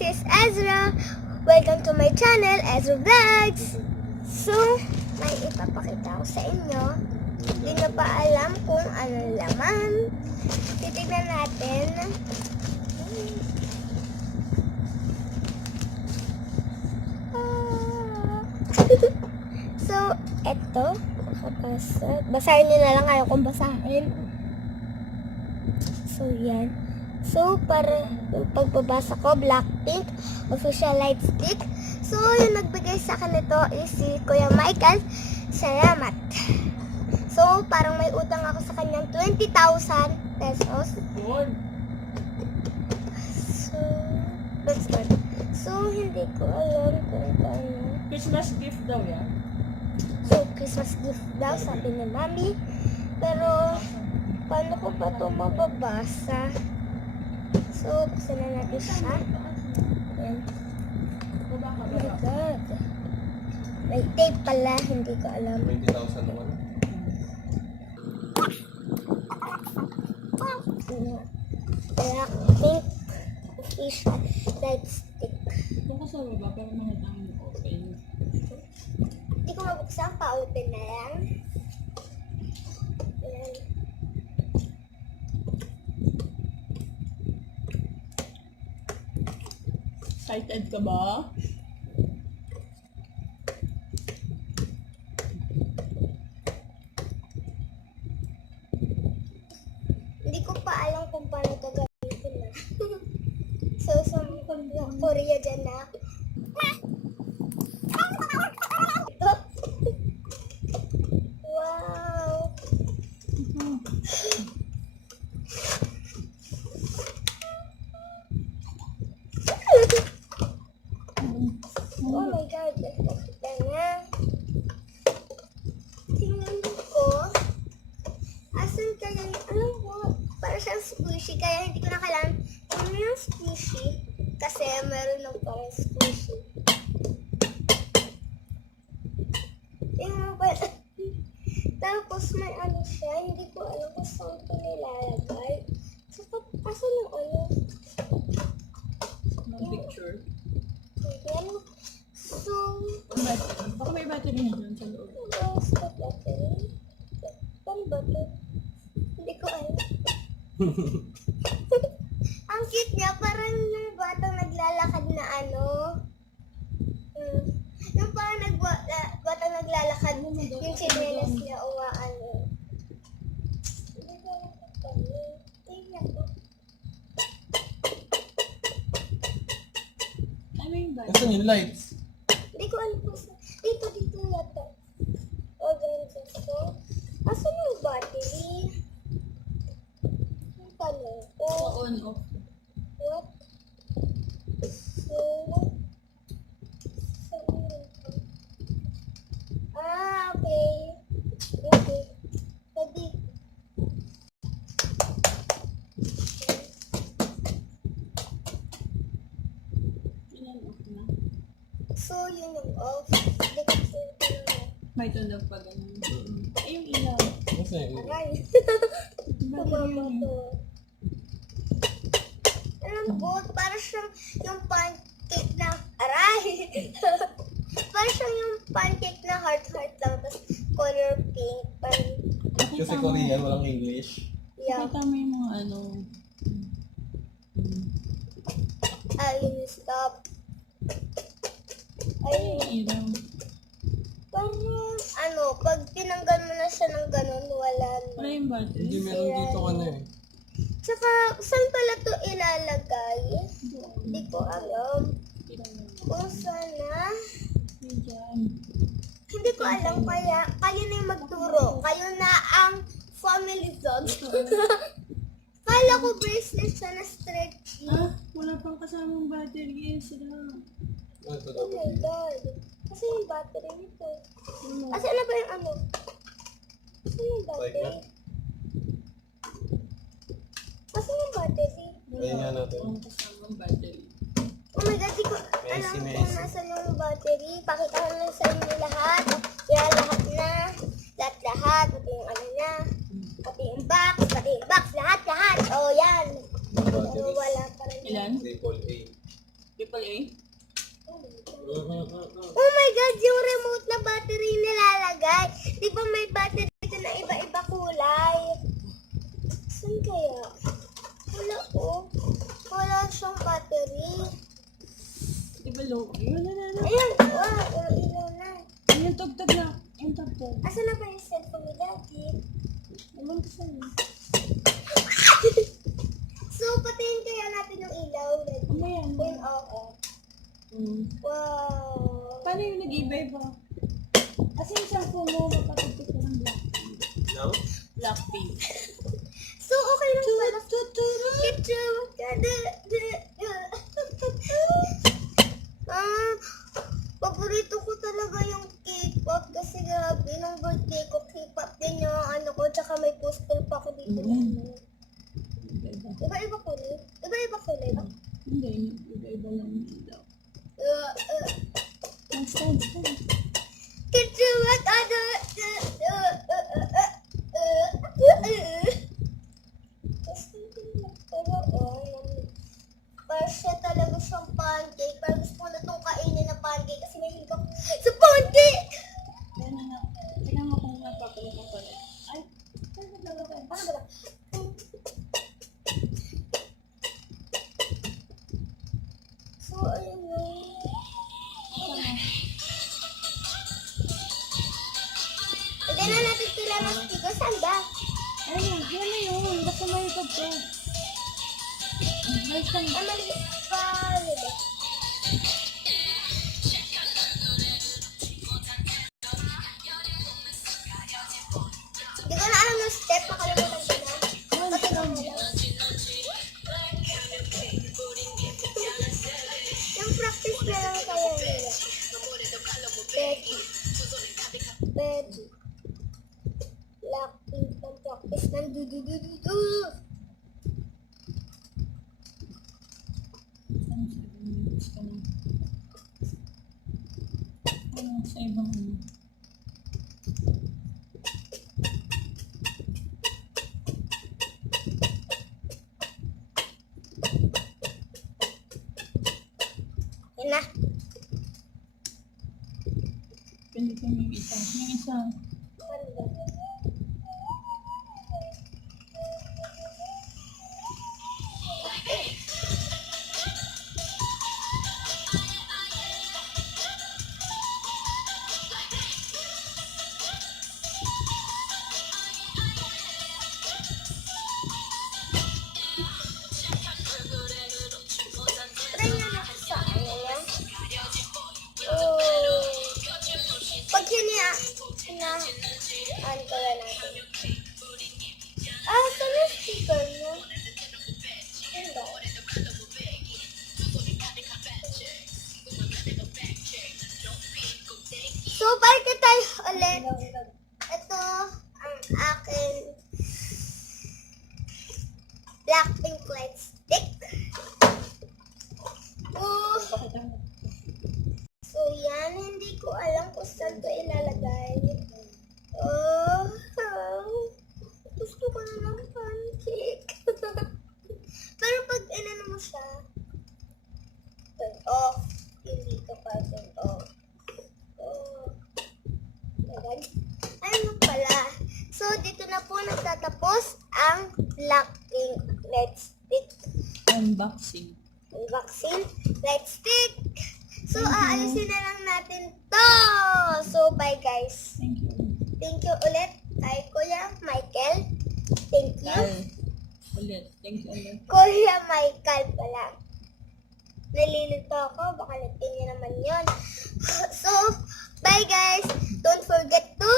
this is Ezra. Welcome to my channel, Ezra Vlogs. So, may ipapakita ko sa inyo. Hindi nyo pa alam kung ano laman. Titignan natin. So, eto. Basahin nyo na lang, ayaw kong basahin. So, yan. So, para yung pagbabasa ko, Blackpink Official Light Stick. So, yung nagbigay sa akin nito is si Kuya Michael. Salamat. So, parang may utang ako sa kanyang 20,000 pesos. So, let's start. So, hindi ko alam kung paano. Christmas gift daw yan. So, Christmas gift daw, sabi ni Mami. Pero, paano ko ba ito mababasa? So, buksan na natin siya. Ayan. Oh my God. May tape pala, hindi ko alam. 20,000 naman. Blackpink Official Light Stick. Bukas sa baba para makita ang open. Hindi ko mabuksan, pa-open na yan. Ayan. Excited ka ba? Hindi ko pa alam kung paano ito gamitin na. So, sa Korea dyan na. Ito. Wow! Oh my God! Nakita na. Tingnan ko. Asan kaya yung, alam mo, para siyang squishy, kaya hindi ko na kailangan ano yung squishy, kasi meron ng parang squishy. Tingnan mo ba, tapos may ano siya, hindi ko alam kung saan ito nilalagay. Saka, asan yung ano? No picture. Ayan. So, Baka may battery na dyan sa loob. stop battery. Paano ba ito? Hindi ko alam. Ang cute niya, parang yung batang naglalakad na ano. Yung parang batang naglalakad, yung chinelas niya o ano. Hindi ko alam kung paano. Tingnan ko. Ano yung battery? Asan yung lights? Hindi ko alam kung saan. Dito yata. O, ganun siya. So, asan yung battery? Yung paano? So, on, off. What? So, okay. Okay. Pwede. Ilan off na? So, yun yung off. Hindi ko sure. May tunog pa ganun. Ay, yung ilaw. Asan yung Aray. Battery Kumama yun. ko. Alam ko, para siyang yung pancake na, aray! Para siyang yung pancake na heart-heart lang, tapos color pink. Parang, Kasi Korean, walang English. yeah. Nakita mo yung mga ano. Ayun, stop. Ay, Ayun. yung ilaw. Parang, ano, pag tinanggal mo na siya ng ganun, wala Wala na. yung battery. Hindi meron dito ano eh. Tsaka, saan pala to ilalagay? Hindi ko alam. Kung sana, Ay, dyan. hindi ko alam, kaya kayo na yung magturo. Kayo na ang family vlog. Kala ko bracelet siya na stretchy. Ah, wala pang kasamang battery. Sila. Oh, ito Oh daw. my God. Kasi yung battery nito. Kasi ano ba yung ano? Kasi yung battery. Kasi yung battery. Ayun nga natin. Walang kasamang battery. Oh my God, di ko alam kung Messi. nasa yung battery. Pakita ko lang sa inyo lahat. Kaya lahat na. Lahat-lahat. Pati yung ano na. Pati yung box. Pati yung box. Lahat. Oh, yan. Pero wala pa rin. Ilan? Triple A. Triple battery? Oh my God, yung remote na battery nilalagay. Di ba may battery dito na iba-iba kulay? Saan kaya? Wala oh. Wala siyang battery. Di ba low? Wala na. Ayan, yung ilaw na. Yung tugtog na. Yung tugtog. Asan na ba yung cellphone ni Daddy? Naman ko sa'yo. So, patayin kaya natin yung ilaw. Daddy. Mamaya na. Turn off. Wow. Paano yung nag-iba-iba? Kasi yung cellphone mo, mapatugtog ko ng Blackpink. No? Blackpink. So, okay lang pala. Ketchup. Paborito ko talaga yung K-pop kasi grabe, nung birthday ko, K-pop din yung ano ko, tsaka may poster pa ako dito. Iba-iba. Iba-iba kulay? Iba-iba kulay ba? Hindi, iba-iba lang yung ilaw. Uh, Stand. Ketchup at ano? Parang siya talaga siyang pancake. Parang gusto ko na itong kainin na pancake kasi may hilig ako sa pancake! Yan na. Tingnan mo kung nagpapalit ang palit. Ay, Paano ba? So, ayun na. Pwede na natin sila ng sticker. Saan ba? ayun, yan na yun. Basta may tugtog. Basta Ay, maliit pa. Diba? Hindi ko na alam yung step. Nakalimutan ko na. Patigaw mo lang. Yung practice na lang kaya nila. Betty. Betty. Blackpink ng practice ng du-du-du-du-du. sa ibang ano. Yan na. Pindutin yung isa. Yung isa. Ano ba? Try nga natin sa ano niya. Oh. Pag ano pala natin. Saan yung sticker mo? Ano ba? So, balik na tayo ulit. Ito ang aking Blackpink light stick. Oh, so yan, hindi ko alam kung saan ko ilalagay. Oh, gusto ko na ng pancake. Pero pag inano mo siya, turn off. Yung dito pa, turn off. Oh, ayan. Ano pala? So, dito na po nagtatapos ang Blackpink light stick. Unboxing. Vaccine light stick. So, aalisin na lang natin to. So, bye guys. Thank you. Thank you ulit kay Kuya Michael. Thank you. Ulit. Thank you ulit. Kuya Michael pala. Nalilito ako. Baka natin niya naman yun. So, bye guys. Don't forget to